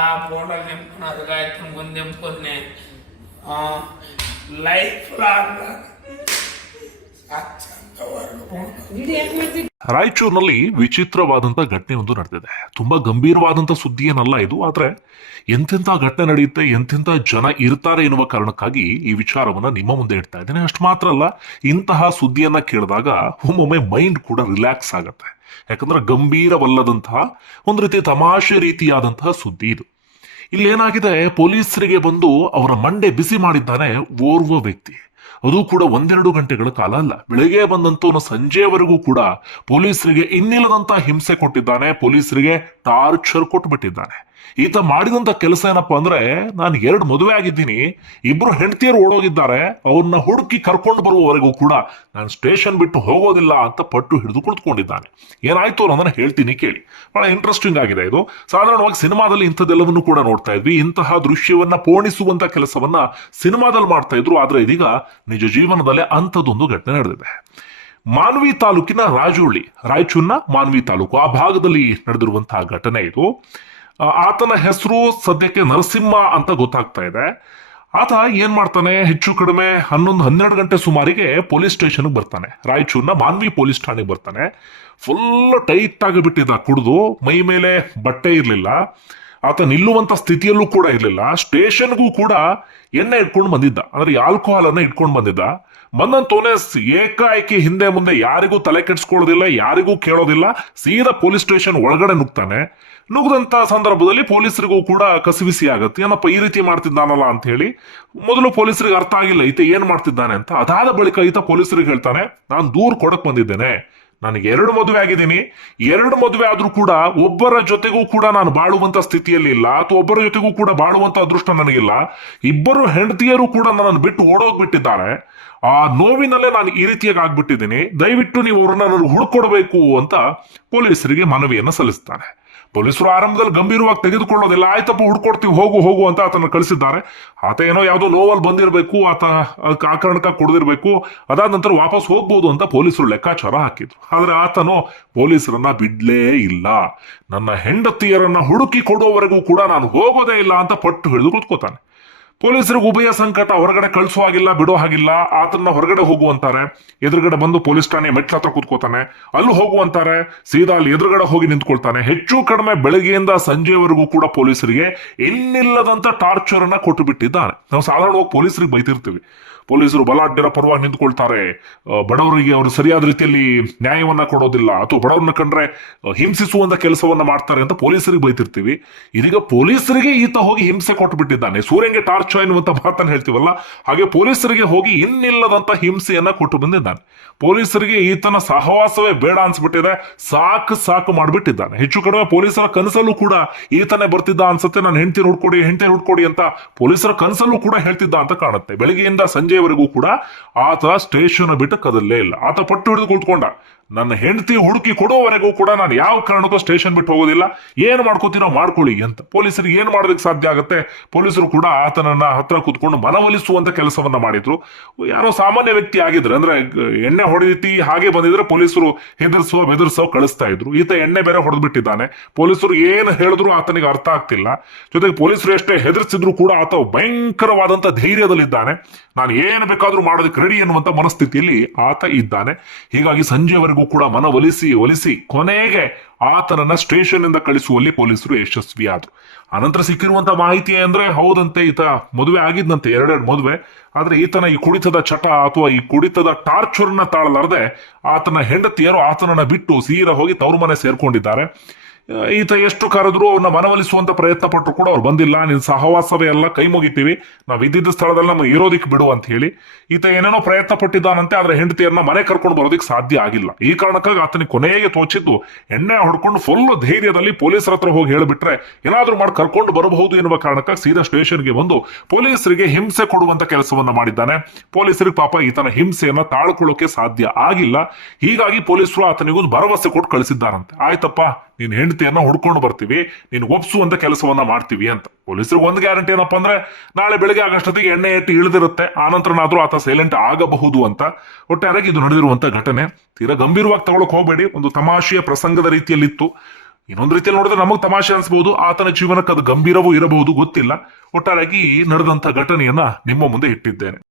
ఆ ఫోటో దింపుకున్నారు గాయత్రి ముందు దింపుకొని life long ರಾಯಚೂರಿನಲ್ಲಿ ವಿಚಿತ್ರವಾದಂತ ಘಟನೆ ಒಂದು ನಡೆದಿದೆ. ತುಂಬಾ ಗಂಭೀರವಾದಂತ ಸುದ್ದಿ ಏನಲ್ಲ ಇದು, ಆದ್ರೆ ಎಂತೆಂಥ ಘಟನೆ ನಡೆಯುತ್ತೆ, ಎಂತೆಂಥ ಜನ ಇರ್ತಾರೆ ಎನ್ನುವ ಕಾರಣಕ್ಕಾಗಿ ಈ ವಿಚಾರವನ್ನ ನಿಮ್ಮ ಮುಂದೆ ಇಡ್ತಾ ಇದ್ದೇನೆ. ಅಷ್ಟು ಮಾತ್ರ ಅಲ್ಲ, ಇಂತಹ ಸುದ್ದಿಯನ್ನ ಕೇಳಿದಾಗ ಒಮ್ಮೊಮ್ಮೆ ಮೈಂಡ್ ಕೂಡ ರಿಲ್ಯಾಕ್ಸ್ ಆಗುತ್ತೆ. ಯಾಕಂದ್ರೆ ಗಂಭೀರವಲ್ಲದಂತಹ ಒಂದು ರೀತಿ ತಮಾಷೆ ರೀತಿಯಾದಂತಹ ಸುದ್ದಿ ಇದು. ಇಲ್ಲಿ ಏನಾಗಿದೆ ಪೊಲೀಸರಿಗೆ ಬಂದು ಅವರ ಮಂಡೆ ಬಿಸಿ ಮಾಡಿದ್ದಾನೆ ಓರ್ವ ವ್ಯಕ್ತಿ. ಅದು ಕೂಡ ಒಂದೆರಡು ಗಂಟೆಗಳ ಕಾಲ ಅಲ್ಲ. ಬೆಳಗ್ಗೆ ಬಂದಂತೂ ಸಂಜೆವರೆಗೂ ಕೂಡ ಪೊಲೀಸರಿಗೆ ಇನ್ನಿಲ್ಲದಂತ ಹಿಂಸೆ ಕೊಟ್ಟಿದ್ದಾನೆ. ಪೊಲೀಸರಿಗೆ ಟಾರ್ಚರ್ ಕೊಟ್ಬಿಟ್ಟಿದ್ದಾನೆ. ಈತ ಮಾಡಿದಂತ ಕೆಲಸ ಏನಪ್ಪಾ ಅಂದ್ರೆ, ನಾನು ಎರಡು ಮದುವೆ ಆಗಿದ್ದೀನಿ, ಇಬ್ರು ಹೆಂಡತಿಯರು ಓಡೋಗಿದ್ದಾರೆ ಅವ್ರನ್ನ ಹುಡುಕಿ ಕರ್ಕೊಂಡು ಬರುವವರೆಗೂ ಕೂಡ ನಾನು ಸ್ಟೇಷನ್ ಬಿಟ್ಟು ಹೋಗೋದಿಲ್ಲ ಅಂತ ಪಟ್ಟು ಹಿಡಿದು ಕುಳಿತುಕೊಂಡಿದ್ದಾನೆ. ಏನಾಯ್ತು ಅನ್ನೋದನ್ನ ಹೇಳ್ತೀನಿ ಕೇಳಿ. ಬಹಳ ಇಂಟ್ರೆಸ್ಟಿಂಗ್ ಆಗಿದೆ ಇದು. ಸಾಧಾರಣವಾಗಿ ಸಿನಿಮಾದಲ್ಲಿ ಇಂಥದ್ದೆಲ್ಲವನ್ನು ಕೂಡ ನೋಡ್ತಾ ಇದ್ವಿ. ಇಂತಹ ದೃಶ್ಯವನ್ನ ಪೋಣಿಸುವಂತ ಕೆಲಸವನ್ನ ಸಿನಿಮಾದಲ್ಲಿ ಮಾಡ್ತಾ ಇದ್ರು. ಆದ್ರೆ ಇದೀಗ ನಿಜ ಜೀವನದಲ್ಲೇ ಅಂಥದ್ದೊಂದು ಘಟನೆ ನಡೆದಿದೆ. ಮಾನ್ವಿ ತಾಲೂಕಿನ ರಾಜೋಳಿ ರಾಯಚೂರಿನ ಮಾನ್ವಿ ತಾಲೂಕು. ಆ ಭಾಗದಲ್ಲಿ ನಡೆದಿರುವಂತಹ ಘಟನೆ ಇದು. ಆತನ ಹೆಸರು ಸದ್ಯಕ್ಕೆ ನರಸಿಂಹ ಅಂತ ಗೊತ್ತಾಗ್ತಾ ಇದೆ. ಆತ ಏನ್ ಮಾಡ್ತಾನೆ? ಹೆಚ್ಚು ಕಡಿಮೆ ಹನ್ನೊಂದು, ಹನ್ನೆರಡು ಗಂಟೆ ಸುಮಾರಿಗೆ ಪೊಲೀಸ್ ಸ್ಟೇಷನ್ಗೆ ಬರ್ತಾನೆ. ರಾಯಚೂರಿನ ಮಾನ್ವಿ ಪೊಲೀಸ್ ಠಾಣೆಗೆ ಬರ್ತಾನೆ. ಫುಲ್ ಟೈಟ್ ಆಗಿ ಬಿಟ್ಟಿದ್ದ, ಕುಡಿದು, ಮೈ ಮೇಲೆ ಬಟ್ಟೆ ಇರಲಿಲ್ಲ. ಆತ ನಿಲ್ಲುವಂತ ಸ್ಥಿತಿಯಲ್ಲೂ ಕೂಡ ಇರಲಿಲ್ಲ. ಸ್ಟೇಷನ್ಗೂ ಕೂಡ ಎಣ್ಣೆ ಇಟ್ಕೊಂಡು ಬಂದಿದ್ದ. ಅಂದ್ರೆ ಆಲ್ಕೋಹಾಲ್ ಅನ್ನ ಇಟ್ಕೊಂಡು ಬಂದಿದ್ದ. ಬಂದಂತೂನೆ ಏಕಾಏಕಿ ಹಿಂದೆ ಮುಂದೆ ಯಾರಿಗೂ ತಲೆ ಕೆಡಿಸ್ಕೊಳ್ಳೋದಿಲ್ಲ, ಯಾರಿಗೂ ಕೇಳೋದಿಲ್ಲ. ಸೀದಾ ಪೊಲೀಸ್ ಸ್ಟೇಷನ್ ಒಳಗಡೆ ನುಗ್ತಾನೆ. ನುಗ್ದಂತ ಸಂದರ್ಭದಲ್ಲಿ ಪೊಲೀಸರಿಗೂ ಕೂಡ ಕಸಿವಿಸಿ ಆಗತ್ತೆ ಏನಪ್ಪ ಈ ರೀತಿ ಮಾಡ್ತಿದ್ದಾನಲ್ಲ ಅಂತ ಹೇಳಿ ಮೊದಲು ಪೊಲೀಸರಿಗೆ ಅರ್ಥ ಆಗಿಲ್ಲ, ಈತ ಏನ್ ಮಾಡ್ತಿದ್ದಾನೆ ಅಂತ. ಅದಾದ ಬಳಿಕ ಈತ ಪೊಲೀಸರಿಗೆ ಹೇಳ್ತಾನೆ, ನಾನು ದೂರ್ ಕೊಡಕ್ ಬಂದಿದ್ದೇನೆ. ನನಗೆ ಎರಡು ಮದುವೆ ಆಗಿದ್ದೀನಿ. ಎರಡು ಮದುವೆ ಆದ್ರೂ ಕೂಡ ಒಬ್ಬರ ಜೊತೆಗೂ ಕೂಡ ನಾನು ಬಾಳುವಂತ ಸ್ಥಿತಿಯಲ್ಲಿ ಇಲ್ಲ. ಅಥವಾ ಒಬ್ಬರ ಜೊತೆಗೂ ಕೂಡ ಬಾಳುವಂತ ಅದೃಷ್ಟ ನನಗಿಲ್ಲ. ಇಬ್ಬರು ಹೆಂಡತಿಯರು ಕೂಡ ನನ್ನನ್ನು ಬಿಟ್ಟು ಓಡೋಗ್ಬಿಟ್ಟಿದ್ದಾರೆ. ಆ ನೋವಿನಲ್ಲೇ ನಾನು ಈ ರೀತಿಯಾಗಿ ಆಗ್ಬಿಟ್ಟಿದ್ದೀನಿ. ದಯವಿಟ್ಟು ನೀವು ಅವ್ರನ್ನ ಹುಡ್ಕೊಡ್ಬೇಕು ಅಂತ ಪೊಲೀಸರಿಗೆ ಮನವಿಯನ್ನು ಸಲ್ಲಿಸ್ತಾನೆ ಪೊಲೀಸರು ಆರಂಭದಲ್ಲಿ ಗಂಭೀರವಾಗಿ ತೆಗೆದುಕೊಳ್ಳೋದಿಲ್ಲ. ಆಯ್ತಪ್ಪ, ಹುಡ್ಕೊಡ್ತೀವಿ, ಹೋಗು ಹೋಗು ಅಂತ ಆತನ ಕಳಿಸಿದ್ದಾರೆ. ಆತ ಏನೋ ಯಾವುದೋ ನೋವಲ್ಲಿ ಬಂದಿರಬೇಕು, ಆತ ಆ ಕಾರಣಕ್ಕಾಗಿ ಕುಡಿದಿರಬೇಕು. ಅದಾದ ನಂತರ ವಾಪಸ್ ಹೋಗ್ಬೋದು ಅಂತ ಪೊಲೀಸರು ಲೆಕ್ಕಾಚಾರ ಹಾಕಿದ್ರು. ಆದರೆ ಆತನು ಪೊಲೀಸರನ್ನ ಬಿಡ್ಲೇ ಇಲ್ಲ. ನನ್ನ ಹೆಂಡತಿಯರನ್ನ ಹುಡುಕಿ ಕೊಡುವವರೆಗೂ ಕೂಡ ನಾನು ಹೋಗೋದೇ ಇಲ್ಲ ಅಂತ ಪಟ್ಟು ಹಿಡಿದು ಕೂತ್ಕೋತಾನೆ. ಪೊಲೀಸರಿಗೆ ಉಭಯ ಸಂಕಟ ಹೊರಗಡೆ ಕಳಿಸೋ ಹಾಗಿಲ್ಲ, ಬಿಡೋ ಹಾಗಿಲ್ಲ ಆತನ ಹೊರಗಡೆ ಹೋಗುವಂತಾರೆ ಎದುರುಗಡೆ ಬಂದು ಪೊಲೀಸ್ ಠಾಣೆ ಮೆಟ್ಲ ಹತ್ರ ಕೂತ್ಕೋತಾನೆ. ಅಲ್ಲಿ ಹೋಗುವಂತಾರೆ ಸೀದಾ ಅಲ್ಲಿ ಎದುರುಗಡೆ ಹೋಗಿ ನಿಂತ್ಕೊಳ್ತಾನೆ. ಹೆಚ್ಚು ಕಡಿಮೆ ಬೆಳಗ್ಗೆಯಿಂದ ಸಂಜೆವರೆಗೂ ಕೂಡ ಪೊಲೀಸರಿಗೆ ಇನ್ನಿಲ್ಲದಂತ ಟಾರ್ಚರ್ ಅನ್ನ ಕೊಟ್ಟು ಬಿಟ್ಟಿದ್ದಾನೆ ನಾವು ಸಾಧಾರಣವಾಗಿ ಪೊಲೀಸರಿಗೆ ಬೈತಿರ್ತೀವಿ. ಪೊಲೀಸರು ಬಲಾಢ್ಯರ ಪರವಾಗಿ ನಿಂತ್ಕೊಳ್ತಾರೆ. ಬಡವರಿಗೆ ಅವರು ಸರಿಯಾದ ರೀತಿಯಲ್ಲಿ ನ್ಯಾಯವನ್ನ ಕೊಡೋದಿಲ್ಲ, ಅಥವಾ ಬಡವರನ್ನ ಕಂಡ್ರೆ ಹಿಂಸಿಸುವಂತ ಕೆಲಸವನ್ನ ಮಾಡ್ತಾರೆ ಅಂತ ಪೊಲೀಸರಿಗೆ ಬೈತಿರ್ತೀವಿ. ಇದೀಗ ಪೊಲೀಸರಿಗೆ ಈತ ಹೋಗಿ ಹಿಂಸೆ ಕೊಟ್ಟು ಬಿಟ್ಟಿದ್ದಾನೆ ಸೂರ್ಯಂಗೆ ಟಾರ್ಚ್ ಎನ್ನುವಂತ ಮಾತನ್ನ ಹೇಳ್ತೀವಲ್ಲ? ಹಾಗೆ ಪೊಲೀಸರಿಗೆ ಹೋಗಿ ಇನ್ನಿಲ್ಲದಂತ ಹಿಂಸೆಯನ್ನ ಕೊಟ್ಟು ಬಂದಿದ್ದಾನೆ. ಪೊಲೀಸರಿಗೆ ಈತನ ಸಹವಾಸವೇ ಬೇಡ ಅನ್ಸ್ಬಿಟ್ಟಿದೆ. ಸಾಕು ಸಾಕು ಮಾಡ್ಬಿಟ್ಟಿದ್ದಾನೆ. ಹೆಚ್ಚು ಕಡಿಮೆ ಪೊಲೀಸರ ಕನಸಲ್ಲೂ ಕೂಡ ಈತನೇ ಬರ್ತಿದ್ದ ಅನ್ಸುತ್ತೆ. ನಾನು ಹೆಂಡತಿ ಹುಡ್ಕೊಡಿ ಹೆಂಡತಿ ಹುಡ್ಕೊಡಿ ಅಂತ ಪೊಲೀಸರ ಕನಸಲ್ಲೂ ಕೂಡ ಹೇಳ್ತಿದ್ದ ಅಂತ ಕಾಣುತ್ತೆ. ಬೆಳಗ್ಗೆಯಿಂದ ಸಂಜೆವರೆಗೂ ಕೂಡ ಆತ ಸ್ಟೇಷನ್ ಬಿಟ್ಟು ಕದಲ್ಲೇ ಇಲ್ಲ. ಆತ ಪಟ್ಟು ಹಿಡಿದು ಕುಳಿತುಕೊಂಡ. ನನ್ನ ಹೆಂಡತಿ ಹುಡುಕಿ ಕೊಡುವವರೆಗೂ ಕೂಡ ನಾನು ಯಾವ ಕಾರಣಕ್ಕೂ ಸ್ಟೇಷನ್ ಬಿಟ್ಟು ಹೋಗೋದಿಲ್ಲ. ಏನು ಮಾಡ್ಕೋತೀರೋ ಮಾಡ್ಕೊಳ್ಳಿ ಅಂತ. ಪೊಲೀಸರಿಗೆ ಏನು ಮಾಡೋದಕ್ಕೆ ಸಾಧ್ಯ ಆಗುತ್ತೆ? ಪೊಲೀಸರು ಕೂಡ ಆತನನ್ನ ಹತ್ರ ಕೂತ್ಕೊಂಡು ಮನವೊಲಿಸುವಂತ ಕೆಲಸವನ್ನ ಮಾಡಿದ್ರು. ಯಾರೋ ಸಾಮಾನ್ಯ ವ್ಯಕ್ತಿ ಆಗಿದ್ರೆ, ಅಂದ್ರೆ ಎಣ್ಣೆ ಹೊಡೆದಿತ್ತಿ ಹಾಗೆ ಬಂದಿದ್ರೆ ಪೊಲೀಸರು ಹೆದರ್ಸೋ, ಬೆದರ್ಸೋ ಕಳಿಸ್ತಾ ಇದ್ರು. ಈತ ಎಣ್ಣೆ ಬೇರೆ ಹೊಡೆದ್ಬಿಟ್ಟಿದ್ದಾನೆ. ಪೊಲೀಸರು ಏನು ಹೇಳಿದ್ರು ಆತನಿಗೆ ಅರ್ಥ ಆಗ್ತಿಲ್ಲ. ಜೊತೆಗೆ ಪೊಲೀಸರು ಎಷ್ಟೇ ಹೆದರ್ಸಿದ್ರು ಕೂಡ ಆತ ಭಯಂಕರವಾದಂತ ಧೈರ್ಯದಲ್ಲಿದ್ದಾನೆ. ನಾನು ಏನು ಬೇಕಾದ್ರೂ ಮಾಡೋದಕ್ಕೆ ರೆಡಿ ಎನ್ನುವಂತ ಮನಸ್ಥಿತಿಯಲ್ಲಿ ಆತ ಇದ್ದಾನೆ. ಹೀಗಾಗಿ ಸಂಜೆವರೆಗೂ ಕೂಡ ಮನವೊಲಿಸಿ, ಒಲಿಸಿ ಕೊನೆಗೆ ಆತನನ್ನ ಸ್ಟೇಷನ್ ಇಂದ ಕಳಿಸುವಲ್ಲಿ ಪೊಲೀಸರು ಯಶಸ್ವಿಯಾದರು. ಅನಂತರ ಸಿಕ್ಕಿರುವಂತ ಮಾಹಿತಿ ಅಂದ್ರೆ ಹೌದಂತೆ ಈತ ಮದುವೆ ಆಗಿದ್ದಂತೆ ಎರಡೆರಡು ಮದುವೆ. ಆದ್ರೆ ಈತನ ಈ ಕುಡಿತದ ಚಟ ಅಥವಾ ಈ ಕುಡಿತದ ಟಾರ್ಚರ್ನ ತಾಳಲಾರದೆ ಆತನ ಹೆಂಡತಿಯರು ಆತನನ್ನ ಬಿಟ್ಟು ಸೀರಾ ಹೋಗಿ ತವರು ಮನೆ ಸೇರ್ಕೊಂಡಿದ್ದಾರೆ. ಈತ ಎಷ್ಟು ಕರೆದ್ರು ಅವ್ರನ್ನ ಮನವೊಲಿಸುವಂತ ಪ್ರಯತ್ನ ಪಟ್ಟರು ಕೂಡ ಅವ್ರು ಬಂದಿಲ್ಲ. ನಿನ್ ಸಹವಾಸವೇ ಎಲ್ಲ ಕೈ ಮುಗಿತೀವಿ. ನಾವು ಇದ್ದಿದ್ದ ಸ್ಥಳದಲ್ಲಿ ನಮ್ಗೆ ಇರೋದಿಕ್ ಬಿಡು ಅಂತ ಹೇಳಿ ಈತ ಏನೇನೋ ಪ್ರಯತ್ನ ಪಟ್ಟಿದ್ದಾನಂತೆ, ಆದ್ರೆ ಹೆಂಡತಿಯನ್ನ ಮನೆ ಕರ್ಕೊಂಡು ಬರೋದಕ್ಕೆ ಸಾಧ್ಯ ಆಗಿಲ್ಲ. ಈ ಕಾರಣಕ್ಕಾಗಿ ಆತನಿಗೆ ಕೊನೆಗೆ ತೋಚಿದ್ದು, ಎಣ್ಣೆ ಹೊಡ್ಕೊಂಡು ಫುಲ್ ಧೈರ್ಯದಲ್ಲಿ ಪೊಲೀಸರ ಹತ್ರ ಹೋಗಿ ಹೇಳಿಬಿಟ್ರೆ ಏನಾದ್ರೂ ಮಾಡಿ ಕರ್ಕೊಂಡು ಬರಬಹುದು ಎನ್ನುವ ಕಾರಣಕ್ಕಾಗಿ ಸೀದಾ ಸ್ಟೇಷನ್ಗೆ ಬಂದು ಪೊಲೀಸರಿಗೆ ಹಿಂಸೆ ಕೊಡುವಂತ ಕೆಲಸವನ್ನ ಮಾಡಿದ್ದಾನೆ. ಪೊಲೀಸರಿಗೆ ಪಾಪ ಈತನ ಹಿಂಸೆಯನ್ನ ತಾಳ್ಕೊಳ್ಳೋಕೆ ಸಾಧ್ಯ ಆಗಿಲ್ಲ. ಹೀಗಾಗಿ ಪೊಲೀಸರು ಆತನಿಗೊಂದು ಭರವಸೆ ಕೊಟ್ಟು ಕಳಿಸಿದ್ದಾರಂತೆ. ಆಯ್ತಪ್ಪ, ನೀನ್ ಹೆಂಡತಿಯನ್ನ ಹುಡ್ಕೊಂಡು ಬರ್ತೀವಿ, ನೀನು ಒಪ್ಸುವಂತ ಕೆಲಸವನ್ನ ಮಾಡ್ತೀವಿ ಅಂತ. ಪೊಲೀಸರಿಗೆ ಒಂದು ಗ್ಯಾರಂಟಿ ಏನಪ್ಪಾ ಅಂದ್ರೆ, ನಾಳೆ ಬೆಳಗ್ಗೆ ಆಗಷ್ಟೊತ್ತಿಗೆ ಎಣ್ಣೆ ಎಟ್ಟು ಇಳಿದಿರುತ್ತೆ ಆನಂತರನಾದ್ರೂ ಆತ ಸೈಲೆಂಟ್ ಆಗಬಹುದು ಅಂತ. ಒಟ್ಟಾರಾಗಿ ಇದು ನಡೆದಿರುವಂತ ಘಟನೆ? ತೀರಾ ಗಂಭೀರವಾಗಿ ತಗೊಳಕ್ ಹೋಗಬೇಡಿ, ಒಂದು ತಮಾಷೆಯ ಪ್ರಸಂಗದ ರೀತಿಯಲ್ಲಿತ್ತು. ಇನ್ನೊಂದು ರೀತಿಯಲ್ಲಿ ನೋಡಿದ್ರೆ ನಮಗೆ ತಮಾಷೆ ಅನ್ಸಬಹುದು ಆತನ ಜೀವನಕ್ಕೆ ಅದು ಗಂಭೀರವೂ ಇರಬಹುದು, ಗೊತ್ತಿಲ್ಲ. ಒಟ್ಟಾರೆಯಾಗಿ ನಡೆದಂತ ಘಟನೆಯನ್ನ ನಿಮ್ಮ ಮುಂದೆ ಇಟ್ಟಿದ್ದೇನೆ.